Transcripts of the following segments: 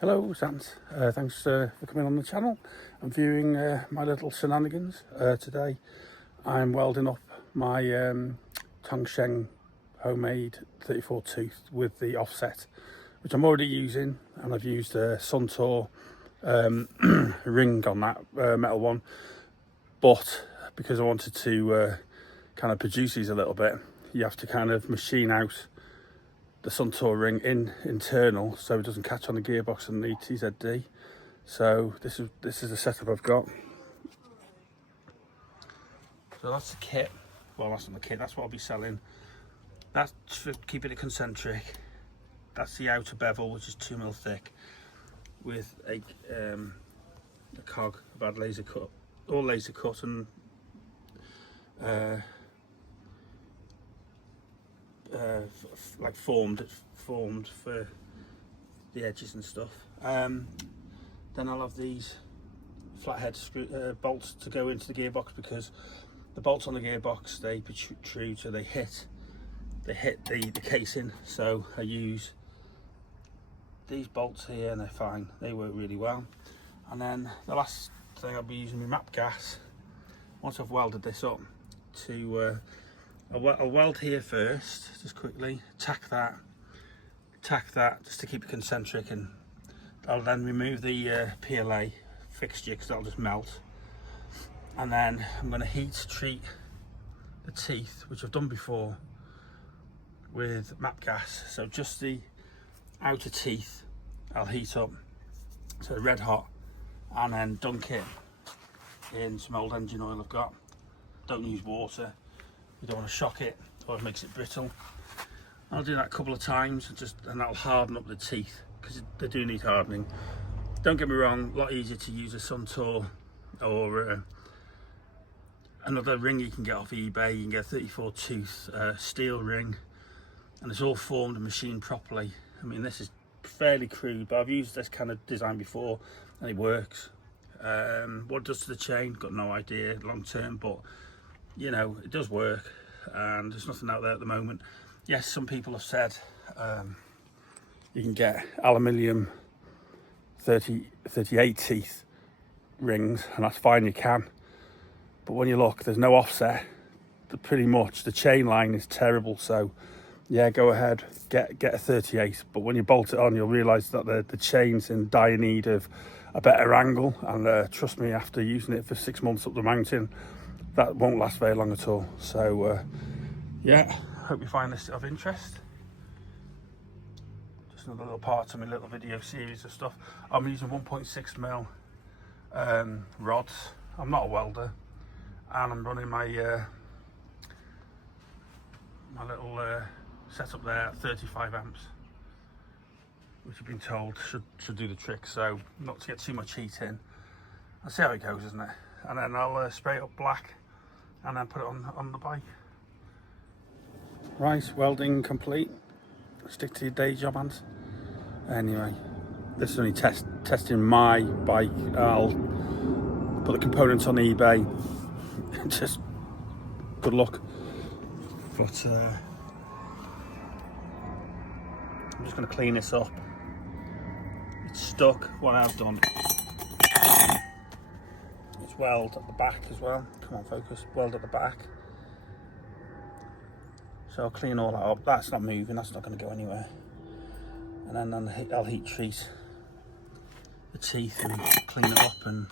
Hello, Sans. Thanks for coming on the channel and viewing my little shenanigans. Today I'm welding up my Tongsheng homemade 34 tooth with the offset, which I'm already using, and I've used a Suntour ring on that metal one, but because I wanted to kind of produce these a little bit, you have to kind of machine out the Suntour ring internal so it doesn't catch on the gearbox and the TZD. So this is the setup I've got. So that's the kit. Well, that's not the kit, that's what I'll be selling. That's for keeping it concentric. That's the outer bevel, which is 2mm thick, with a cog about laser cut, all laser cut, and like formed for the edges and stuff. Then I'll have these flathead bolts to go into the gearbox, because the bolts on the gearbox, they protrude, so they hit the casing. So I use these bolts here and they're fine, they work really well. And then the last thing, I'll be using my map gas once I've welded this up to I'll weld here first, just quickly, tack that, just to keep it concentric, and I'll then remove the PLA fixture because that'll just melt. And then I'm going to heat treat the teeth, which I've done before, with map gas. So just the outer teeth I'll heat up to red hot, and then dunk it in some old engine oil I've got. Don't use water. You don't want to shock it or it makes it brittle. I'll do that a couple of times, and that'll harden up the teeth, because they do need hardening. Don't get me wrong, a lot easier to use a Suntour or another ring you can get off eBay. You can get a 34 tooth steel ring, and it's all formed and machined properly. I mean, this is fairly crude, but I've used this kind of design before and it works. What it does to the chain, got no idea long term, but you know, it does work, and there's nothing out there at the moment. Yes, some people have said you can get aluminium 38 teeth rings, and that's fine, you can, but when you look, there's no offset. Pretty much the chain line is terrible. So yeah, go ahead, get a 38, but when you bolt it on, you'll realise that the chain's in dire need of a better angle, and trust me, after using it for 6 months up the mountain, that won't last very long at all. So yeah, hope you find this of interest. Just another little part of my little video series of stuff. I'm using 1.6mm rods. I'm not a welder, and I'm running my my little setup there at 35 amps, which I've been told should do the trick. So not to get too much heat in. I'll see how it goes, isn't it? And then I'll spray it up black and then put it on the bike. Right, welding complete. Stick to your day job, hands. Anyway, this is only testing my bike. I'll put the components on eBay. Just good luck. But I'm just going to clean this up. It's stuck. What I've done, weld at the back as well. Come on, focus. Weld at the back. So I'll clean all that up. That's not moving, that's not going to go anywhere. And then I'll heat treat the teeth and clean it up and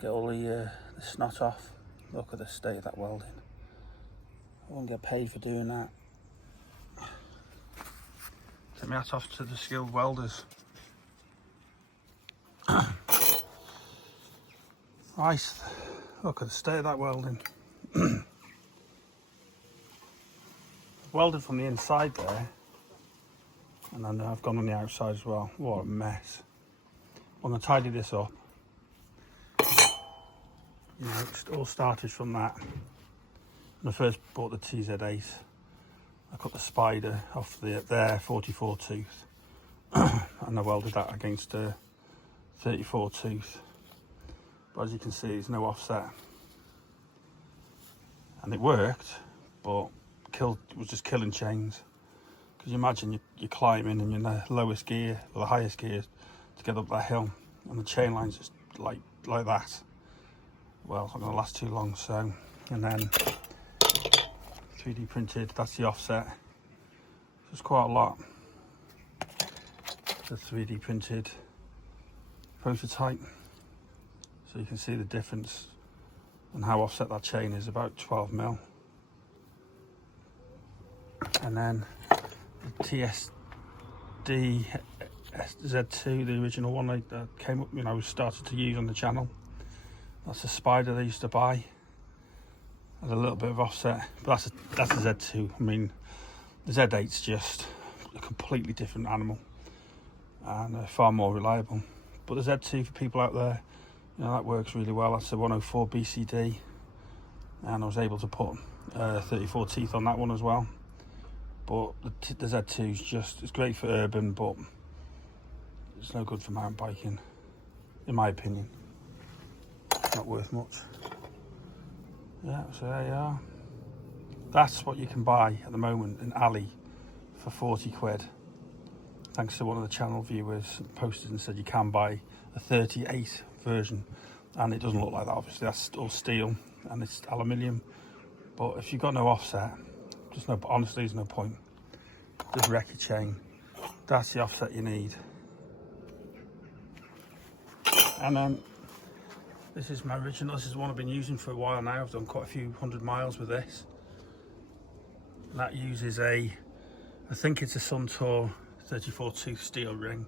get all the snot off. Look at the state of that welding. I won't get paid for doing that. Take my hat off to the skilled welders. Right, look at the state of that welding. Welded from the inside there, and then I've gone on the outside as well. What a mess. I'm going to tidy this up. You know, it all started from that. When I first bought the TZ8, I cut the spider off their 44 tooth and I welded that against a 34 tooth. But as you can see, there's no offset, and it worked, but it was just killing chains, Because you imagine you're climbing and you're in the lowest gear or the highest gear to get up that hill, and the chain line's just like that. Well, it's not going to last too long. So, and then 3D printed, that's the offset. So it's quite a lot. The 3D printed prototype, so you can see the difference and how offset that chain is, about 12 mil. And then the TSD Z2, the original one that came up, started to use on the channel. That's a spider they used to buy. Has a little bit of offset, but that's a Z2. I mean, the Z8's just a completely different animal and far more reliable. But the Z2, for people out there, that works really well. That's a 104 BCD, and I was able to put 34 teeth on that one as well. But the Z2 is it's great for urban, but it's no good for mountain biking, in my opinion. Not worth much. Yeah, so there you are. That's what you can buy at the moment in Ali for 40 quid. Thanks to one of the channel viewers posted and said you can buy a 38 version, and it doesn't look like that, obviously. That's all steel and it's aluminium. But if you've got no offset, honestly, there's no point. Just wreck your chain. That's the offset you need. And then this is my original. This is the one I've been using for a while now. I've done quite a few 100 miles with this. And that uses I think it's a Suntour 34 tooth steel ring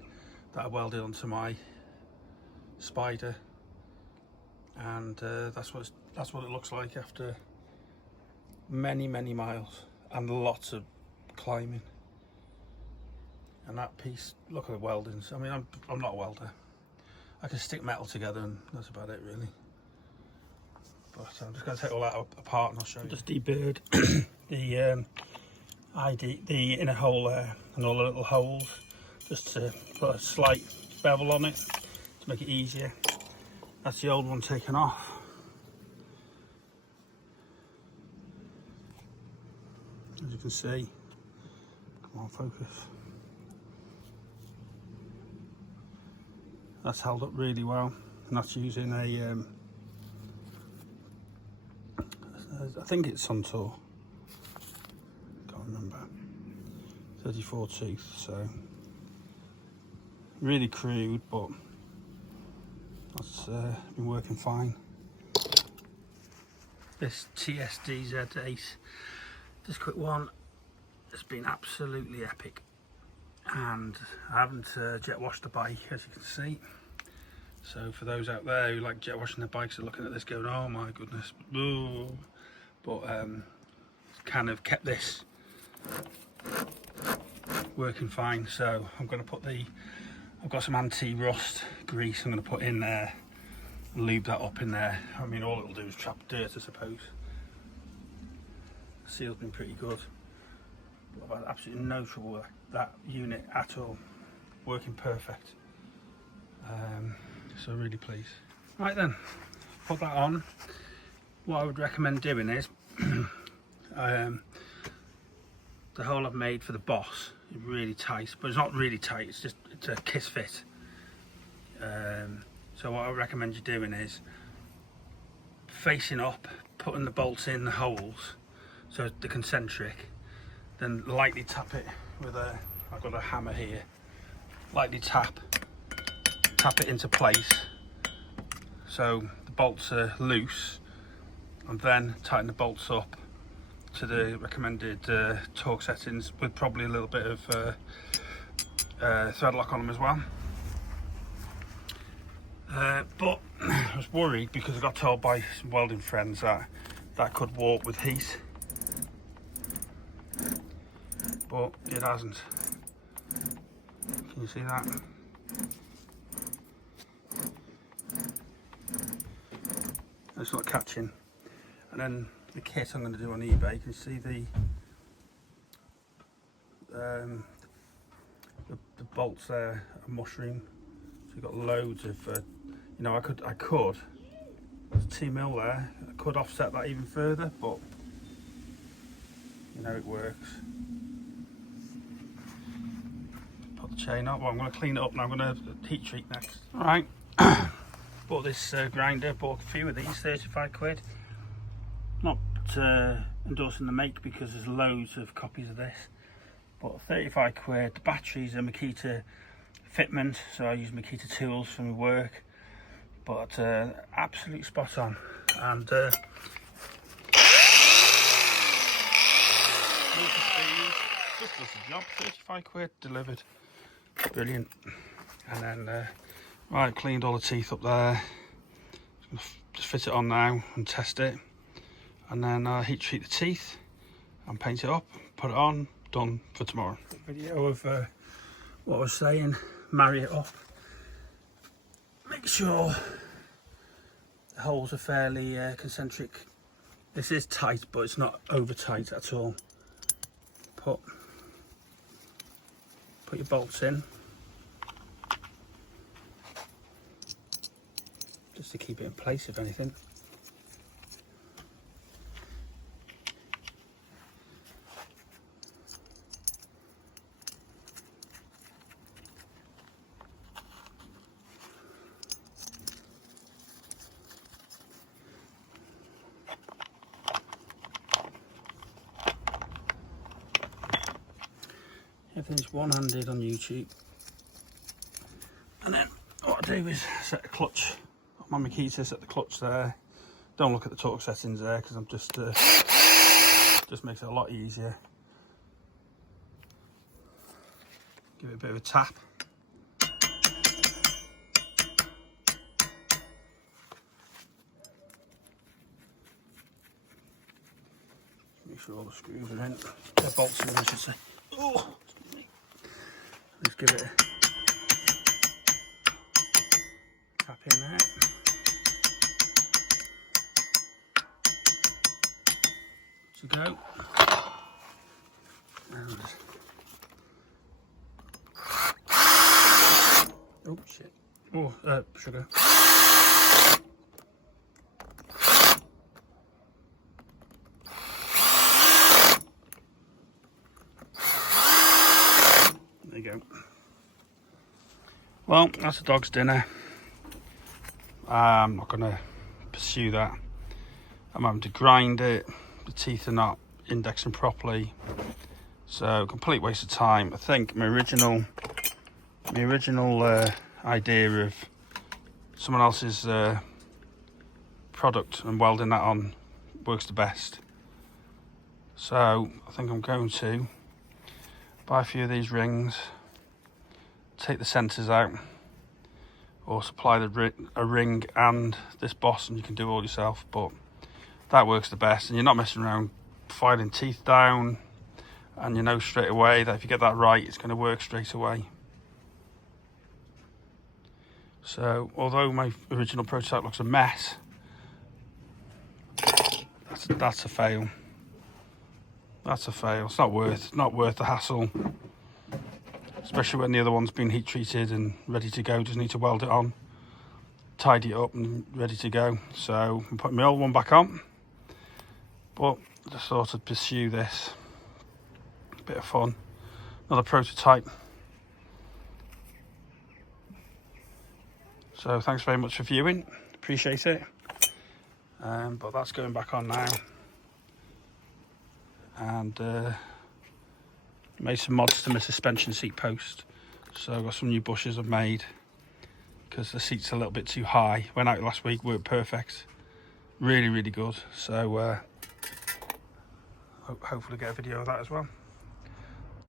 that I welded onto my spider, and that's what it looks like after many miles and lots of climbing. And that piece, look at the weldings. I mean, I'm not a welder. I can stick metal together and that's about it really. But I'm just going to take all that apart and I'll show you. Just deburred the inner hole there and all the little holes, just to put a slight bevel on it to make it easier. That's the old one taken off. As you can see, come on, focus. That's held up really well, and that's using a I think it's Suntour, can't remember, 34 tooth, so really crude, but that's been working fine. This TSD Z8, this quick one, has been absolutely epic, and I haven't jet washed the bike, as you can see. So for those out there who like jet washing their bikes are looking at this going, oh my goodness, ooh. But kind of kept this working fine. So I'm going to put I've got some anti-rust grease I'm going to put in there and lube that up in there. I mean, all it'll do is trap dirt, I suppose. The seal's been pretty good. But I've had absolutely no trouble with that unit at all. Working perfect. So really pleased. Right then, put that on. What I would recommend doing is the hole I've made for the boss is really tight, but it's not really tight, it's a kiss fit. So what I recommend you doing is facing up, putting the bolts in the holes so the concentric, then lightly tap it with I've got a hammer here, lightly tap it into place so the bolts are loose, and then tighten the bolts up to the recommended torque settings with probably a little bit of thread lock on them as well. But I was worried because I got told by some welding friends that could warp with heat, but it hasn't. Can you see that? It's not catching. And then the kit I'm going to do on eBay, you can see the bolts there are mushroom. So you've got loads of, I could, there's 2 mil there. I could offset that even further, but it works. chain up. Well, I'm going to clean it up now. I'm going to heat treat next. Alright, bought this grinder, bought a few of these, 35 quid. Not endorsing the make because there's loads of copies of this, but 35 quid. The batteries are Makita fitment, so I use Makita tools for my work, but absolute spot on. And just does the job. 35 quid delivered, brilliant. And then right, cleaned all the teeth up there. Just fit it on now and test it, and then heat treat the teeth and paint it up, put it on, done for tomorrow. Video of what I was saying, marry it up, make sure the holes are fairly concentric. This is tight, but it's not over tight at all. Put your bolts in, just to keep it in place if anything. Everything's one-handed on YouTube. And then what I do is set the clutch on my Makita, set the clutch there. Don't look at the torque settings there because I'm just makes it a lot easier. Give it a bit of a tap. Make sure all the screws are in. The bolts are in, I should say. Oh, excuse me. Let's give it a tap in there. To go. And oh shit. Oh, sugar. There you go. Well, that's the dog's dinner. I'm not going to pursue that. I'm having to grind it. The teeth are not indexing properly, so complete waste of time. I think my original idea of someone else's product and welding that on works the best. So I think I'm going to buy a few of these rings, take the centers out, or supply a ring and this boss, and you can do it all yourself, but that works the best, and you're not messing around filing teeth down, and you know straight away that if you get that right, it's going to work straight away. So although my original prototype looks a mess, that's a fail. That's a fail. It's not worth the hassle, especially when the other one's been heat treated and ready to go. Just need to weld it on, tidy it up and ready to go. So I'm putting my old one back on, but I just thought I'd pursue this. A bit of fun. Another prototype. So thanks very much for viewing. Appreciate it. But that's going back on now. And made some mods to my suspension seat post. So I've got some new bushes I've made because the seat's a little bit too high. Went out last week, worked perfect. Really, really good. So hopefully get a video of that as well.